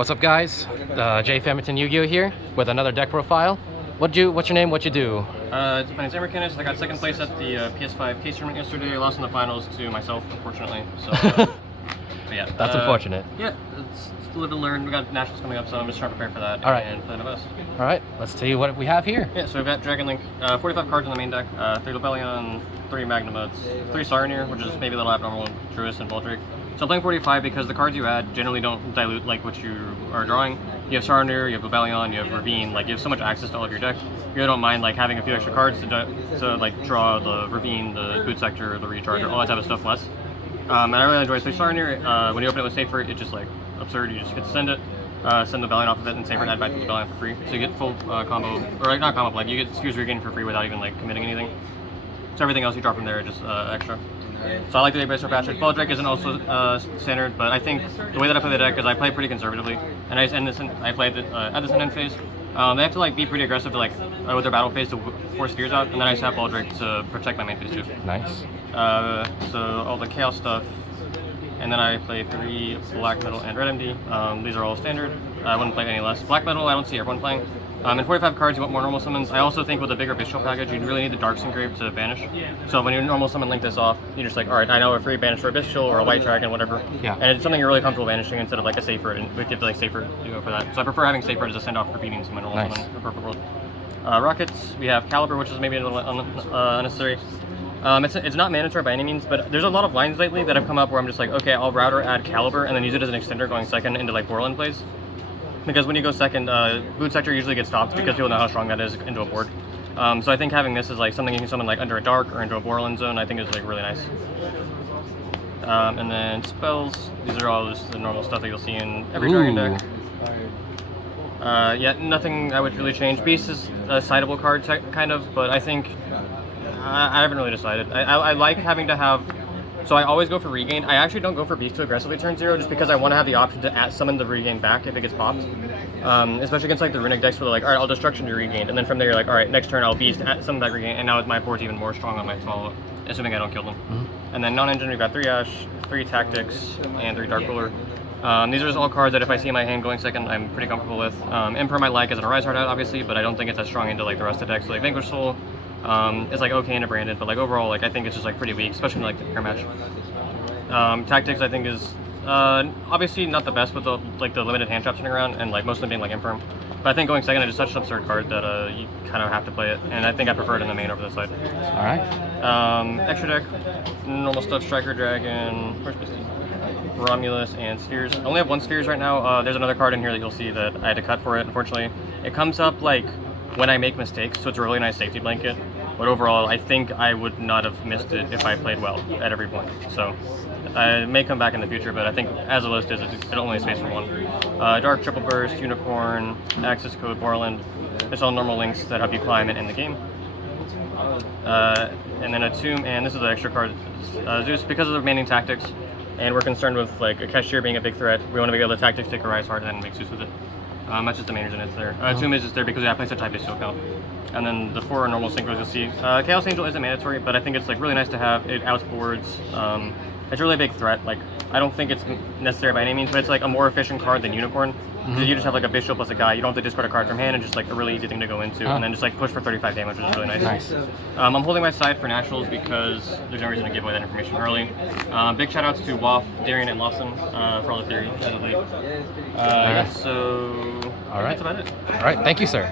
What's up, guys? J.PhammingtonYGO here with another deck profile. What's your name? What you do? My name's McInnes. I got second place at the PS5 case tournament yesterday. I lost in the finals to myself, unfortunately. So, but yeah, that's unfortunate. Yeah, it's live and learn. We got nationals coming up, so I'm just trying to prepare for that. All right. And play the best. All right, let's see what we have here. Yeah, so we've got Dragon Link, 45 cards on the main deck, 3 Lebellion, 3 Magnamodes, 3 Saronir, which is maybe a little abnormal, Druis and Baldric. So I'm playing 45 because the cards you add generally don't dilute like what you are drawing. You have Saronir, you have Lebellion, you have Ravine, like you have so much access to all of your deck. You really don't mind like having a few extra cards to like draw the Ravine, the Boot Sector, the Recharger, all that type of stuff less. And I really enjoy 3 Saronir. When you open it with Safer, it's just like absurd. You just get to send it, send the Lebellion off of it, and Safer and add back to the Lebellion for free. So you get full combo, or like not combo, like you get Fuse Regain for free without even like committing anything. So everything else you drop from there is just extra. So I like the Bracer Patch. Baldric isn't also standard, but I think the way that I play the deck is I play pretty conservatively, and I just end this I play at this end phase. They have to like be pretty aggressive to like with their battle phase to force Spheres out, and then I just have Baldric to protect my main phase too. Nice. So all the Chaos stuff, and then I play 3 Black Metal and Red MD. These are all standard. I wouldn't play any less. Black Metal I don't see everyone playing. In 45 cards, you want more normal summons. I also think with a bigger Bestial package, you really need the Darks Engrave to banish. So when you normal summon link this off, you're just like, alright, I know a free banish for a Bestial or a White Dragon, whatever. Yeah. And it's something you're really comfortable banishing instead of like a Safer, and we give like Safer to go for that. So I prefer having Safer as a send off repeating to my normal summon in the perfect world. Rockets, we have Caliber, which is maybe a little unnecessary. It's not mandatory by any means, but there's a lot of lines lately that have come up where I'm just like, okay, I'll router add Caliber and then use it as an extender going second into like Borland plays. Because when you go second, Boot Sector usually gets stopped because people know how strong that is into a board. So I think having this is like something you can summon like under a Dark or into a Borland zone, I think is like really nice. And then spells, these are all just the normal stuff that you'll see in every Dragon deck. Yeah, nothing I would really change. Beast is a citable card kind of, but I think I haven't really decided. I like having to have, so I always go for Regain. I actually don't go for Beast to aggressively turn 0 just because I want to have the option to summon the Regain back if it gets popped. Especially against like the Runic decks where they're like, alright, I'll Destruction to Regain, and then from there you're like, alright, next turn I'll Beast, summon back Regain, and now my board's even more strong on my follow-up, assuming I don't kill them. And then non-engine, we've got 3 Ash, 3 Tactics, and 3 Dark Ruler. These are just all cards that if I see in my hand going second, I'm pretty comfortable with. Imperm I like as an Arise Heart out, obviously, but I don't think it's as strong into like the rest of the decks. So like Vanquish Soul, it's like okay into Branded, but like overall, like I think it's just like pretty weak, especially in like the pair match. Tactics I think is obviously not the best with the limited hand traps sitting around, and like most of them being like Imperm. But I think going second is just such an absurd card that you kind of have to play it, and I think I prefer it in the main over the side. All right. Extra deck, normal stuff: Striker Dragon, Romulus, and Spheres. I only have 1 Spheres right now. There's another card in here that you'll see that I had to cut for it, unfortunately. It comes up like when I make mistakes, so it's a really nice safety blanket. But overall, I think I would not have missed it if I played well at every point. So I may come back in the future, but I think as a list is, it only has space for 1. Dark, Triple Burst, Unicorn, Access Code, Borland. It's all normal links that help you climb and end the game. And then a Tomb, and this is the extra card, Zeus, because of the remaining tactics. And we're concerned with like a Cashier being a big threat. We want to be able to Tactics, take a Rise Heart, and make Zeus with it. That's just the main reason it's there. Tomb is just there because I play such high base count. And then the 4 normal synchros you'll see. Chaos Angel isn't mandatory, but I think it's like really nice to have. It outsboards. It's a really big threat. Like I don't think it's necessary by any means, but it's like a more efficient card than Unicorn. Because you just have like a Bishop plus a guy. You don't have to discard a card from hand, and just like a really easy thing to go into, and then just like push for 35 damage, which is really nice. I'm holding my side for Nationals because there's no reason to give away that information early. Big shout outs to Waff, Darian, and Lawson for all the theory. So all right. That's about it. All right. Thank you, sir.